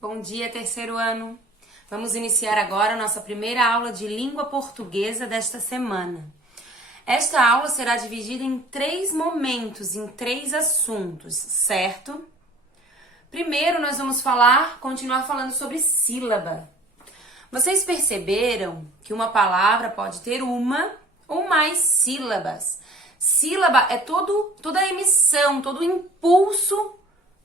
Bom dia, terceiro ano. Vamos iniciar agora a nossa primeira aula de língua portuguesa desta semana. Esta aula será dividida em 3 momentos, em 3 assuntos, certo? Primeiro, nós vamos continuar falando sobre sílaba. Vocês perceberam que uma palavra pode ter uma ou mais sílabas. Sílaba é toda a emissão, todo o impulso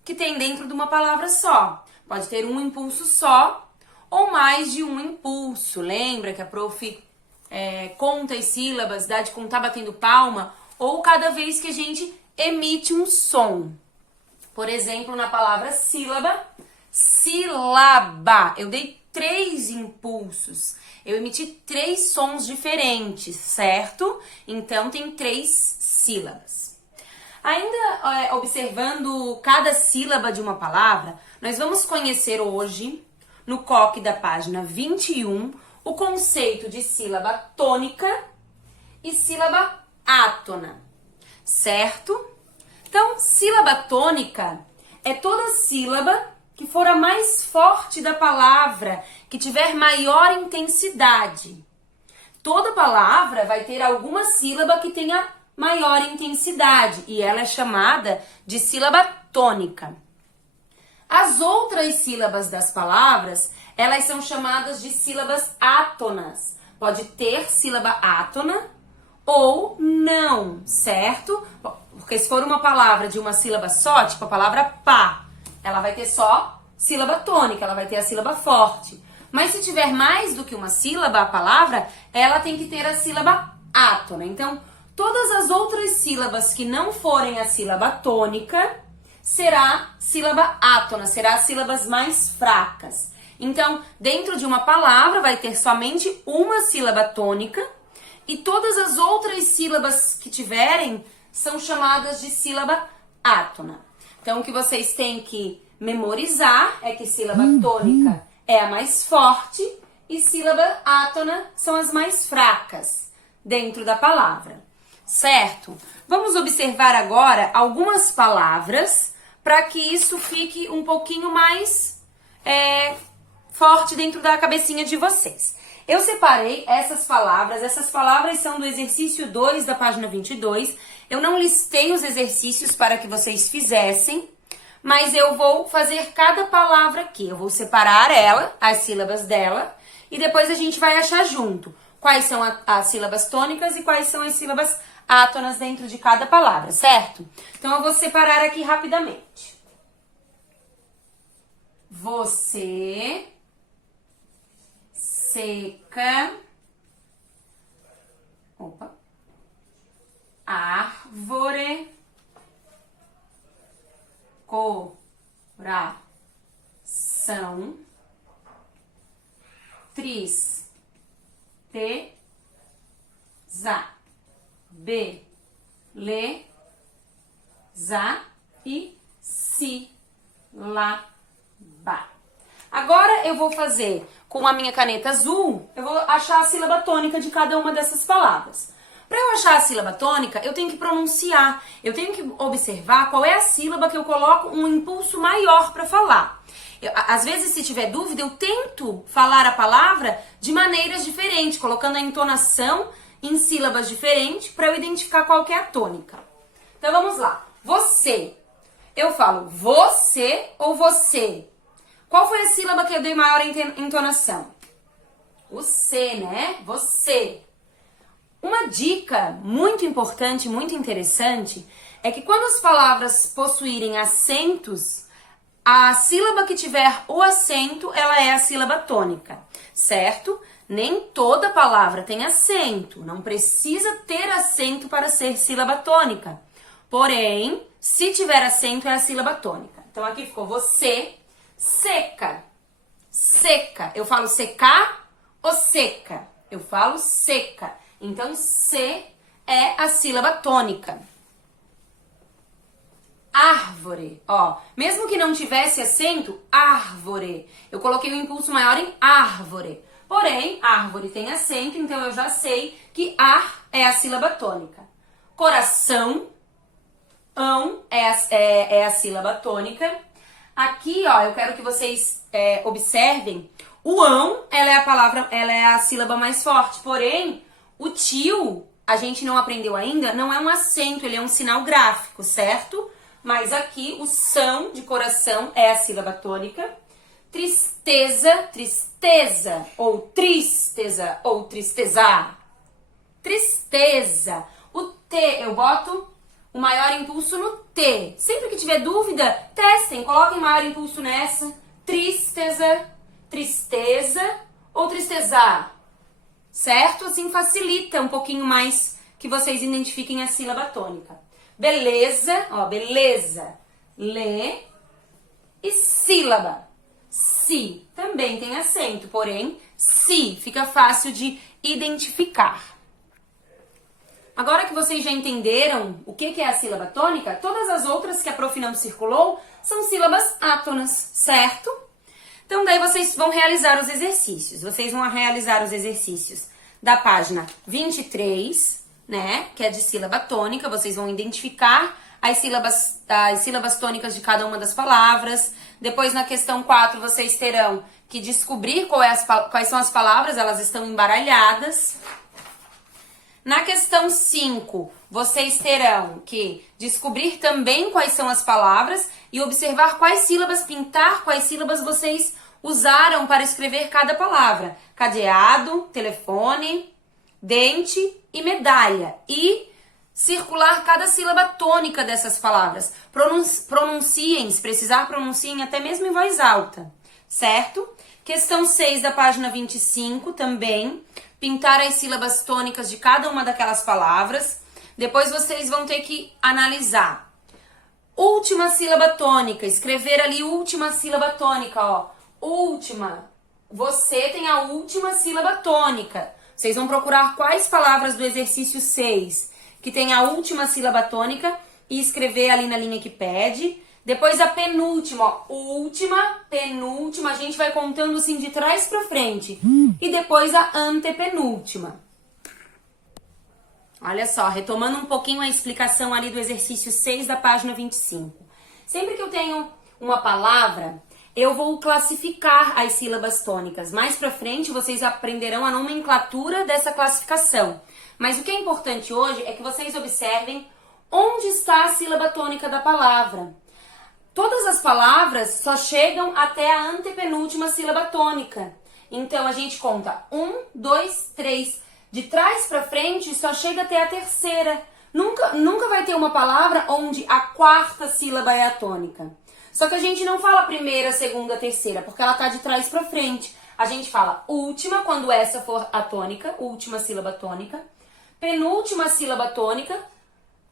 que tem dentro de uma palavra só. Pode ter um impulso só ou mais de um impulso. Lembra que a prof conta as sílabas, dá de contar batendo palma, ou cada vez que a gente emite um som. Por exemplo, na palavra sílaba, sílaba. Eu dei 3 impulsos. Eu emiti 3 sons diferentes, certo? Então, tem 3 sílabas. Ainda observando cada sílaba de uma palavra, nós vamos conhecer hoje, no COC da página 21, o conceito de sílaba tônica e sílaba átona, certo? Então, sílaba tônica é toda sílaba que for a mais forte da palavra, que tiver maior intensidade. Toda palavra vai ter alguma sílaba que tenha maior intensidade e ela é chamada de sílaba tônica. As outras sílabas das palavras, elas são chamadas de sílabas átonas. Pode ter sílaba átona ou não, certo? Porque se for uma palavra de uma sílaba só, tipo a palavra pá, ela vai ter só sílaba tônica, ela vai ter a sílaba forte. Mas se tiver mais do que uma sílaba a palavra, ela tem que ter a sílaba átona. Então, todas as outras sílabas que não forem a sílaba tônica, será sílaba átona, será as sílabas mais fracas. Então, dentro de uma palavra vai ter somente uma sílaba tônica e todas as outras sílabas que tiverem são chamadas de sílaba átona. Então, o que vocês têm que memorizar é que sílaba tônica é a mais forte e sílaba átona são as mais fracas dentro da palavra, certo? Vamos observar agora algumas palavras para que isso fique um pouquinho mais forte dentro da cabecinha de vocês. Eu separei essas palavras são do exercício 2 da página 22. Eu não listei os exercícios para que vocês fizessem, mas eu vou fazer cada palavra aqui. Eu vou separar ela, as sílabas dela, e depois a gente vai achar junto quais são as sílabas tônicas e quais são as sílabas átonas dentro de cada palavra, certo? Então, eu vou separar aqui rapidamente. Você, seca, árvore, coração, tristeza, beleza e sílaba. Agora eu vou fazer com a minha caneta azul, eu vou achar a sílaba tônica de cada uma dessas palavras. Para eu achar a sílaba tônica, eu tenho que pronunciar, eu tenho que observar qual é a sílaba que eu coloco um impulso maior para falar. Às vezes, se tiver dúvida, eu tento falar a palavra de maneiras diferentes, colocando a entonação em sílabas diferentes para eu identificar qual que é a tônica. Então vamos lá. Você. Eu falo você ou você. Qual foi a sílaba que eu dei maior entonação? O C, né? Você. Uma dica muito importante, muito interessante, é que quando as palavras possuírem acentos, a sílaba que tiver o acento, ela é a sílaba tônica, certo? Nem toda palavra tem acento, não precisa ter acento para ser sílaba tônica. Porém, se tiver acento, é a sílaba tônica. Então, aqui ficou você, seca, seca. Eu falo secar ou seca? Eu falo seca. Então, C é a sílaba tônica. Árvore, ó. Mesmo que não tivesse acento, árvore. Eu coloquei um impulso maior em árvore. Porém, árvore tem acento, então eu já sei que ar é a sílaba tônica. Coração, é a sílaba tônica. Aqui, ó, eu quero que vocês observem. O ão, ela é a sílaba mais forte. Porém, o tio, a gente não aprendeu ainda, não é um acento, ele é um sinal gráfico, certo? Mas aqui, o são de coração é a sílaba tônica. Tristeza, tristeza, ou tristeza, ou tristeza. Tristeza. O T, eu boto o maior impulso no T. Sempre que tiver dúvida, testem, coloquem maior impulso nessa. Tristeza, tristeza ou tristeza. Certo? Assim facilita um pouquinho mais que vocês identifiquem a sílaba tônica. Beleza, ó, beleza. Lê e sílaba. Si também tem acento, porém, si fica fácil de identificar. Agora que vocês já entenderam o que é a sílaba tônica, todas as outras que a prof não circulou são sílabas átonas, certo? Então daí vocês vão realizar os exercícios. Vocês vão realizar os exercícios da página 23, né, que é de sílaba tônica. Vocês vão identificar as sílabas tônicas de cada uma das palavras. Depois na questão 4 vocês terão que descobrir quais são as palavras, elas estão embaralhadas. Na questão 5, vocês terão que descobrir também quais são as palavras e observar quais sílabas, pintar quais sílabas vocês usaram para escrever cada palavra. Cadeado, telefone, dente e medalha. E circular cada sílaba tônica dessas palavras. Pronunciem, se precisar, pronunciem até mesmo em voz alta, certo? Questão 6 da página 25 também. Pintar as sílabas tônicas de cada uma daquelas palavras. Depois vocês vão ter que analisar. Última sílaba tônica, escrever ali última sílaba tônica, ó. Última. Você tem a última sílaba tônica. Vocês vão procurar quais palavras do exercício 6 que tem a última sílaba tônica e escrever ali na linha que pede. Depois a penúltima, ó, última, penúltima, a gente vai contando assim de trás pra frente. E depois a antepenúltima. Olha só, retomando um pouquinho a explicação ali do exercício 6 da página 25. Sempre que eu tenho uma palavra, eu vou classificar as sílabas tônicas. Mais pra frente vocês aprenderão a nomenclatura dessa classificação. Mas o que é importante hoje é que vocês observem onde está a sílaba tônica da palavra. Todas as palavras só chegam até a antepenúltima sílaba tônica. Então, a gente conta 1, 2, 3. De trás para frente, só chega até a terceira. Nunca vai ter uma palavra onde a quarta sílaba é a tônica. Só que a gente não fala primeira, segunda, terceira, porque ela tá de trás para frente. A gente fala última, quando essa for a tônica, última sílaba tônica. Penúltima sílaba tônica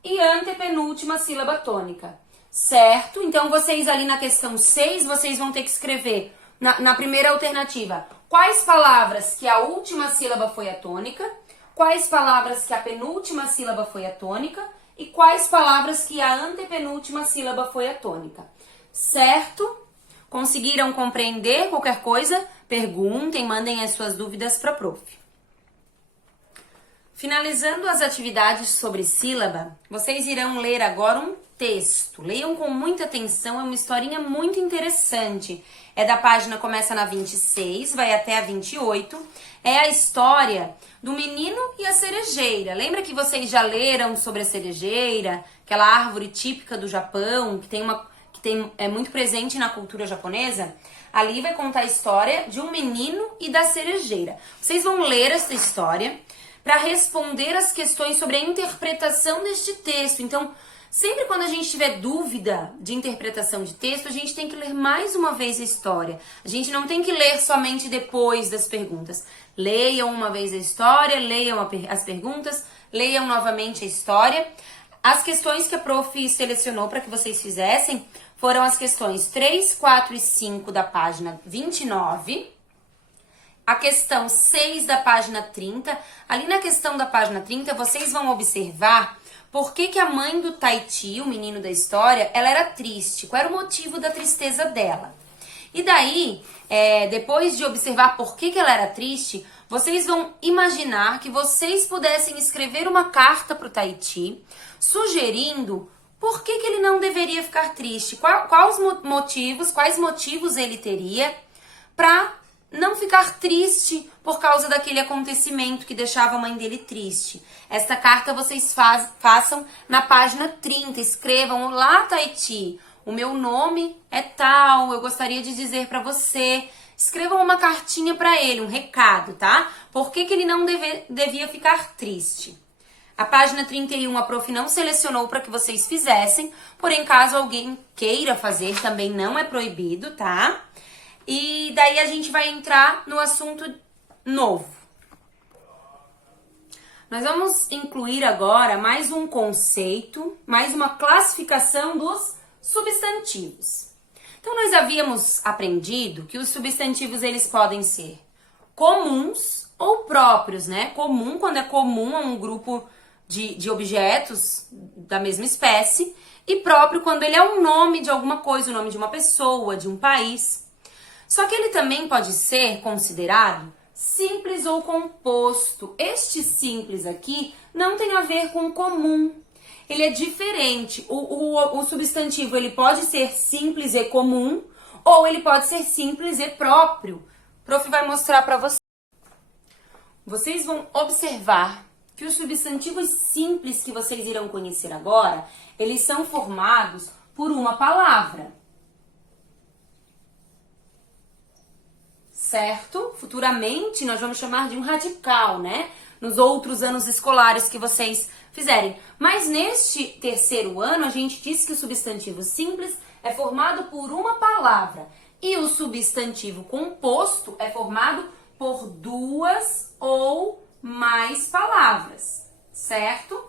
e antepenúltima sílaba tônica. Certo? Então, vocês ali na questão 6, vocês vão ter que escrever na primeira alternativa quais palavras que a última sílaba foi a tônica, quais palavras que a penúltima sílaba foi a tônica e quais palavras que a antepenúltima sílaba foi a tônica. Certo? Conseguiram compreender qualquer coisa? Perguntem, mandem as suas dúvidas para a prof. Finalizando as atividades sobre sílaba, vocês irão ler agora um texto. Leiam com muita atenção, é uma historinha muito interessante. É da página, começa na 26, vai até a 28. É a história do menino e a cerejeira. Lembra que vocês já leram sobre a cerejeira? Aquela árvore típica do Japão, é muito presente na cultura japonesa? Ali vai contar a história de um menino e da cerejeira. Vocês vão ler essa história para responder as questões sobre a interpretação deste texto. Então, sempre quando a gente tiver dúvida de interpretação de texto, a gente tem que ler mais uma vez a história. A gente não tem que ler somente depois das perguntas. Leiam uma vez a história, leiam as perguntas, leiam novamente a história. As questões que a prof selecionou para que vocês fizessem foram as questões 3, 4 e 5 da página 29. A questão 6 da página 30. Ali na questão da página 30, vocês vão observar por que a mãe do Taiti, o menino da história, ela era triste. Qual era o motivo da tristeza dela? E daí, depois de observar por que ela era triste, vocês vão imaginar que vocês pudessem escrever uma carta para o Taiti, sugerindo Por que que ele não deveria ficar triste? Quais motivos ele teria para não ficar triste por causa daquele acontecimento que deixava a mãe dele triste? Esta carta vocês façam na página 30. Escrevam: olá, Taiti, o meu nome é tal, eu gostaria de dizer para você. Escrevam uma cartinha para ele, um recado, tá? Por que que ele não devia ficar triste? A página 31 a prof não selecionou para que vocês fizessem, porém caso alguém queira fazer, também não é proibido, tá? E daí a gente vai entrar no assunto novo. Nós vamos incluir agora mais um conceito, mais uma classificação dos substantivos. Então, nós havíamos aprendido que os substantivos, eles podem ser comuns ou próprios, né? Comum, quando é comum a um grupo de objetos da mesma espécie, e próprio quando ele é um nome de alguma coisa, o nome de uma pessoa, de um país. Só que ele também pode ser considerado simples ou composto. Este simples aqui não tem a ver com comum. Ele é diferente. O substantivo ele pode ser simples e comum, ou ele pode ser simples e próprio. O prof vai mostrar para vocês. Vocês vão observar que os substantivos simples que vocês irão conhecer agora, eles são formados por uma palavra. Certo? Futuramente nós vamos chamar de um radical, né? Nos outros anos escolares que vocês fizerem. Mas neste terceiro ano, a gente disse que o substantivo simples é formado por uma palavra. E o substantivo composto é formado por duas ou mais palavras. Certo?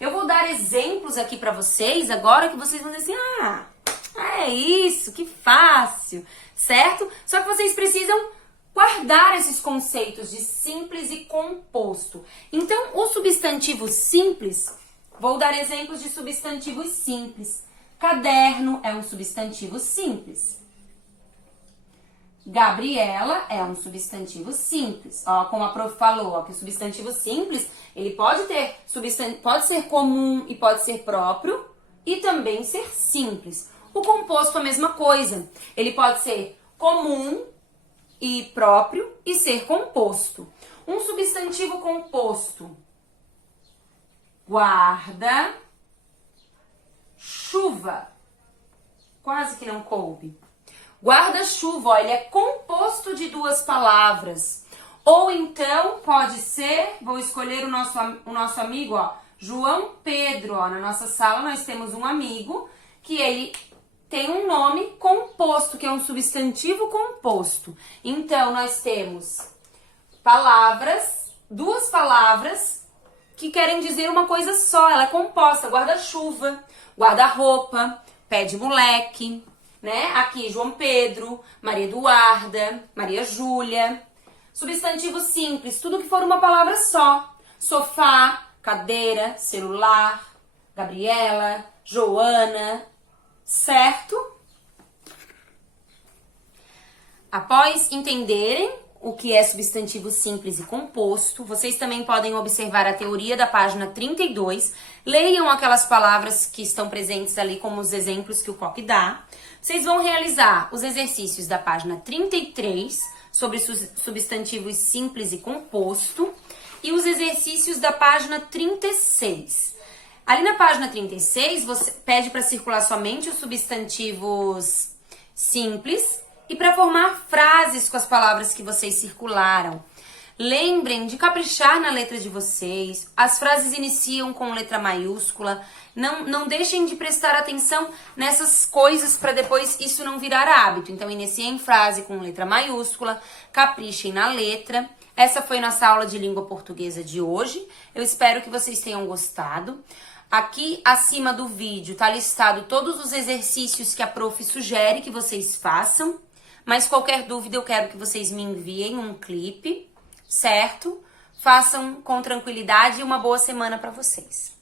Eu vou dar exemplos aqui para vocês agora que vocês vão dizer assim, é isso, que fácil, certo? Só que vocês precisam guardar esses conceitos de simples e composto. Então, o substantivo simples, vou dar exemplos de substantivos simples. Caderno é um substantivo simples. Gabriela é um substantivo simples. Ó, como a prof falou, ó, que o substantivo simples, ele pode ser comum e pode ser próprio e também ser simples. O composto é a mesma coisa. Ele pode ser comum e próprio e ser composto. Um substantivo composto: guarda, chuva. Quase que não coube. Guarda-chuva, ó, ele é composto de duas palavras. Ou então pode ser, vou escolher o nosso amigo, ó, João Pedro. Ó, na nossa sala nós temos um amigo que ele tem um nome composto, que é um substantivo composto. Então, nós temos duas palavras que querem dizer uma coisa só. Ela é composta: guarda-chuva, guarda-roupa, pé de moleque, né? Aqui, João Pedro, Maria Eduarda, Maria Júlia. Substantivo simples, tudo que for uma palavra só. Sofá, cadeira, celular, Gabriela, Joana. Certo? Após entenderem o que é substantivo simples e composto, vocês também podem observar a teoria da página 32. Leiam aquelas palavras que estão presentes ali como os exemplos que o COC dá. Vocês vão realizar os exercícios da página 33 sobre substantivos simples e composto e os exercícios da página 36. Ali na página 36, você pede para circular somente os substantivos simples e para formar frases com as palavras que vocês circularam. Lembrem de caprichar na letra de vocês. As frases iniciam com letra maiúscula. Não deixem de prestar atenção nessas coisas para depois isso não virar hábito. Então, iniciem frase com letra maiúscula, caprichem na letra. Essa foi nossa aula de língua portuguesa de hoje. Eu espero que vocês tenham gostado. Aqui acima do vídeo tá listado todos os exercícios que a prof sugere que vocês façam, mas qualquer dúvida eu quero que vocês me enviem um clipe, certo? Façam com tranquilidade e uma boa semana para vocês.